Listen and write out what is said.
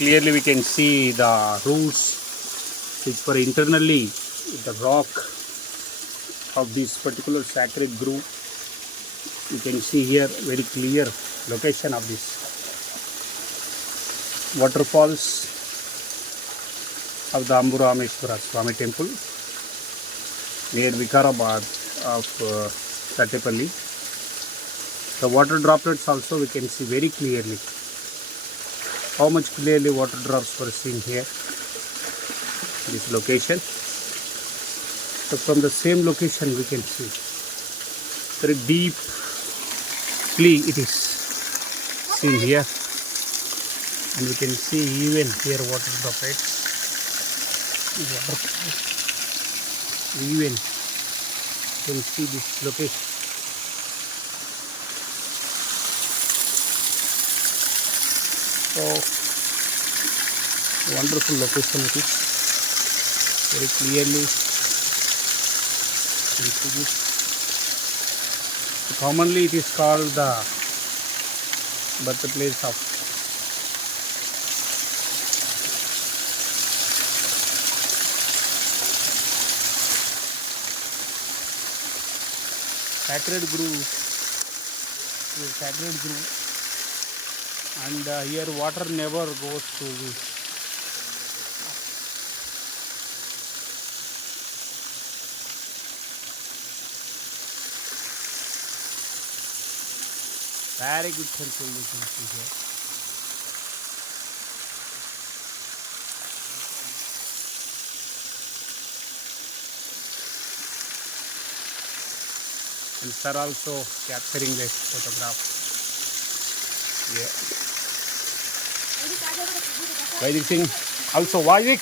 Clearly we can see the roots which were internally the rock of this particular sacred grove. You can see here very clear location of this waterfalls of the Amburameshwara Swami temple near Vikarabad of Sattepalli. The water droplets also we can see very clearly. How much clearly water drops were seen here, this location. So from the same location we can see very deeply it is seen here, and we can see even here water droplets. Even you can see this location. So wonderful location it is. Very clearly you can see this. Commonly it is called the birthplace of sacred grove. Sacred grove, and here water never goes to waste. Very good temple you can see here. And sir also capturing this photograph. Yeah. Vaidik Singh also. Vaidik.